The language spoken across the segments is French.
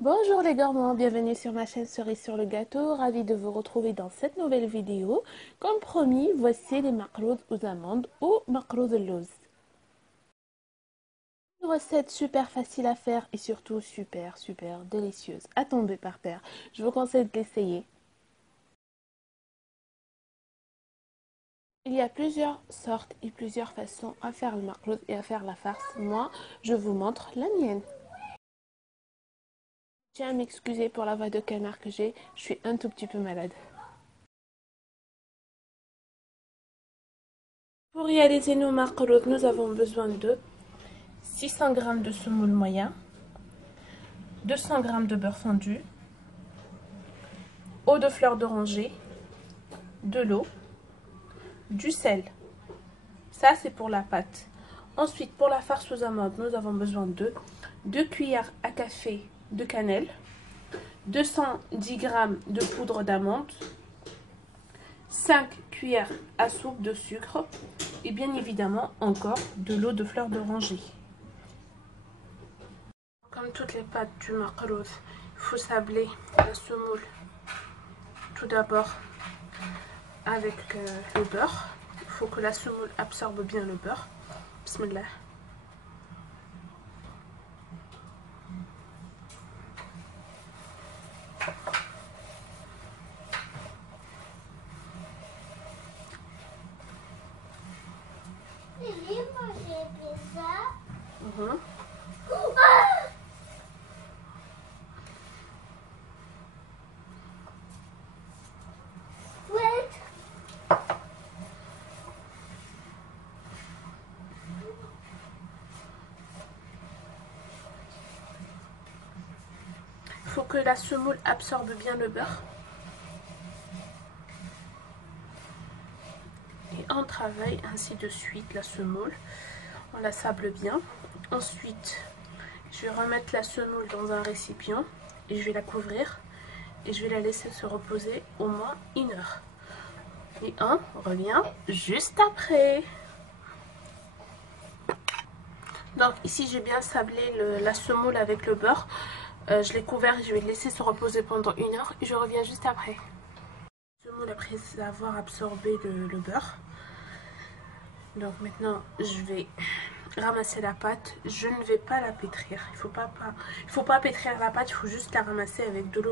Bonjour les gourmands, bienvenue sur ma chaîne Cerise sur le gâteau, ravie de vous retrouver dans cette nouvelle vidéo. Comme promis, voici les makroud aux amandes ou makroud al lawz. Une recette super facile à faire et surtout super délicieuse, à tomber par terre. Je vous conseille de l'essayer. Il y a plusieurs sortes et plusieurs façons à faire le makroud et à faire la farce. Moi, je vous montre la mienne. Je tiens à m'excuser pour la voix de canard que j'ai, je suis un tout petit peu malade. Pour réaliser nos makroud, nous avons besoin de 600 g de semoule moyen, 200 g de beurre fondu, eau de fleur d'oranger, de l'eau, du sel. Ça, c'est pour la pâte. Ensuite, pour la farce aux amandes, nous avons besoin de 2 cuillères à café de cannelle, 210 g de poudre d'amande, 5 cuillères à soupe de sucre et bien évidemment encore de l'eau de fleur d'oranger. Comme toutes les pâtes du makroud, il faut sabler la semoule tout d'abord avec le beurre. Il faut que la semoule absorbe bien le beurre. Bismillah. Mhm. Il faut que la semoule absorbe bien le beurre. Et on travaille ainsi de suite la semoule. On la sable bien. Ensuite, je vais remettre la semoule dans un récipient et je vais la couvrir. Et je vais la laisser se reposer au moins 1 heure. Et on revient juste après. Donc ici j'ai bien sablé la semoule avec le beurre. Je l'ai couvert et je vais le laisser se reposer pendant 1 heure et je reviens juste après. La semoule après avoir absorbé le beurre. Donc maintenant je vais ramasser la pâte. Je ne vais pas la pétrir. Il faut pas pétrir la pâte, il faut juste la ramasser avec de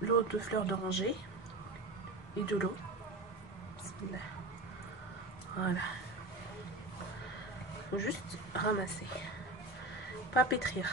l'eau de fleur d'oranger et de l'eau. Voilà. Il faut juste ramasser. Pas pétrir.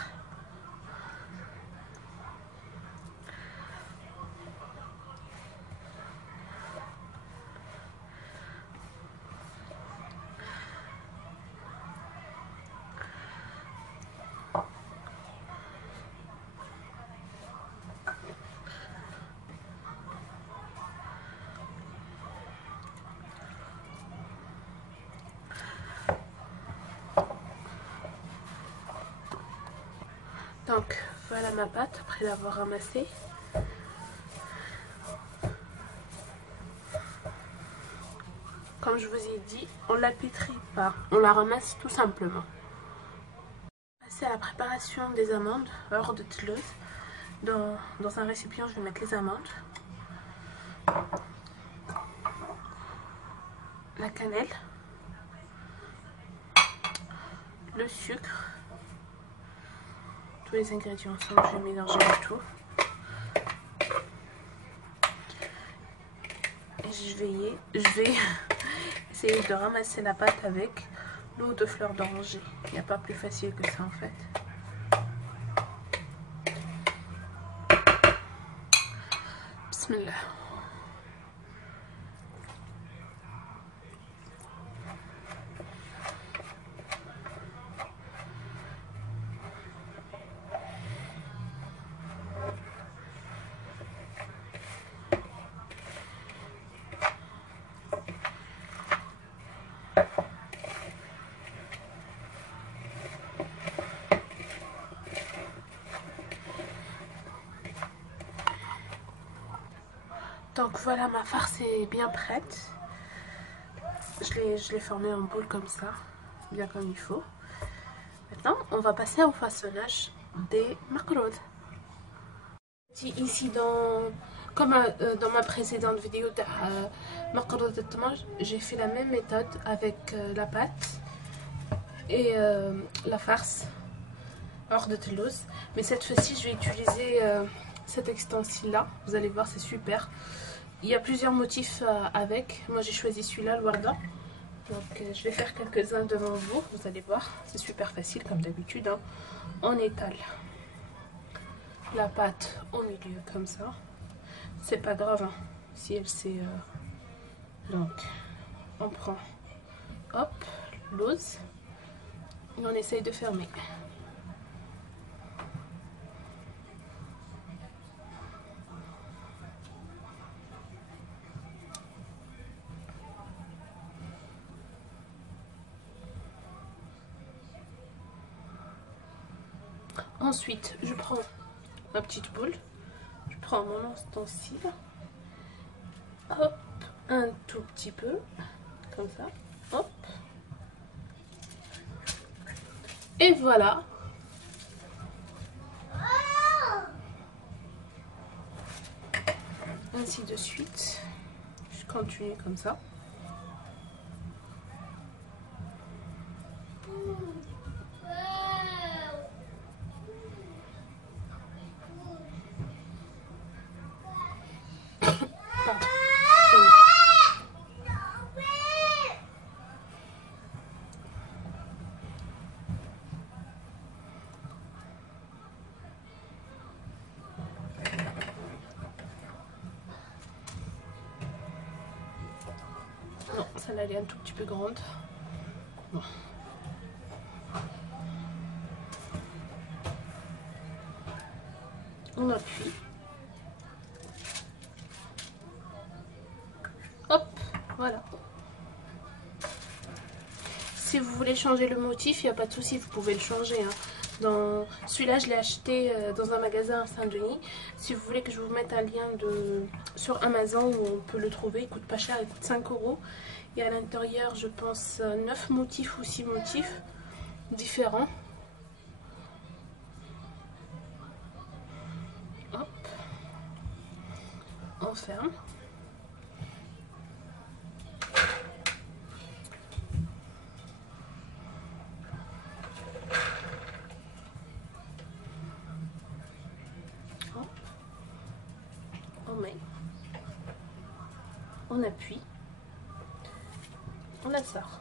Donc voilà ma pâte après l'avoir ramassée. Comme je vous ai dit, on ne la pétrit pas, on la ramasse tout simplement. Passer à la préparation des amandes hors de tleuse. Dans un récipient, je vais mettre les amandes, la cannelle, le sucre, tous les ingrédients ensemble, je vais mélanger le tout. Et je vais essayer de ramasser la pâte avec l'eau de fleur d'oranger. Il n'y a pas plus facile que ça en fait. Bismillah. Donc voilà, ma farce est bien prête. Je l'ai formée en boule comme ça, bien comme il faut. Maintenant, on va passer au façonnage des makroud. Ici comme dans ma précédente vidéo de مقرونة الطماط, j'ai fait la même méthode avec la pâte et la farce hors de Toulouse, mais cette fois-ci je vais utiliser cet ustensile là. Vous allez voir, c'est super. Il y a plusieurs motifs avec. Moi j'ai choisi celui-là, le Warda. Donc je vais faire quelques-uns devant vous. Vous allez voir, c'est super facile comme d'habitude, hein. On étale la pâte au milieu comme ça. C'est pas grave, hein, si elle s'est... Donc on prend, hop, l'ose et on essaye de fermer. Ensuite, je prends ma petite boule, je prends mon ustensile, hop, un tout petit peu, comme ça, hop, et voilà. Ainsi de suite, je continue comme ça. Non, celle-là elle est un tout petit peu grande. Bon. On appuie. Hop, voilà. Si vous voulez changer le motif, il n'y a pas de souci, vous pouvez le changer, hein. Celui-là, je l'ai acheté dans un magasin à Saint-Denis. Si vous voulez que je vous mette un lien sur Amazon où on peut le trouver, il coûte pas cher, il coûte 5 €. Et à l'intérieur, je pense 9 motifs ou 6 motifs différents. Hop, on ferme. Hop. On met. On appuie. On la sort.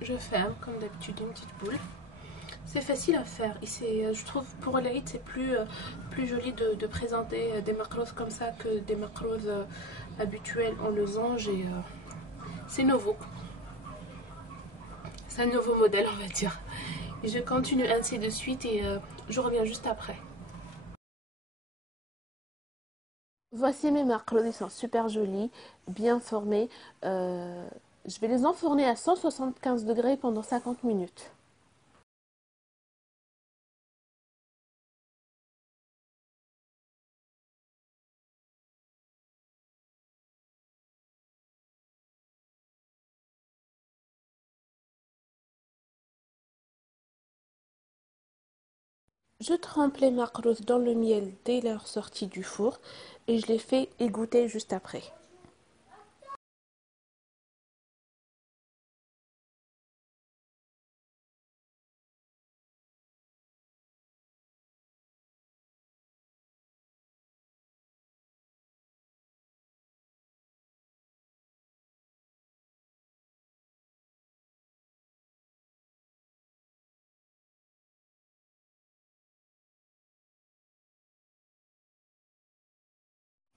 Je ferme comme d'habitude une petite boule. C'est facile à faire et je trouve pour l'Aïd c'est plus joli de présenter des makros comme ça que des makros habituels en losange, et c'est nouveau. C'est un nouveau modèle, on va dire. Et je continue ainsi de suite et je reviens juste après. Voici mes makros, ils sont super jolis, bien formés. Je vais les enfourner à 175 degrés pendant 50 minutes. Je trempe les makros dans le miel dès leur sortie du four et je les fais égoutter juste après.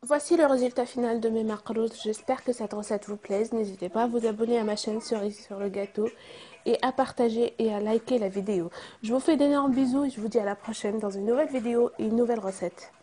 Voici le résultat final de mes makros. J'espère que cette recette vous plaise. N'hésitez pas à vous abonner à ma chaîne Cerise sur le gâteau et à partager et à liker la vidéo. Je vous fais d'énormes bisous et je vous dis à la prochaine dans une nouvelle vidéo et une nouvelle recette.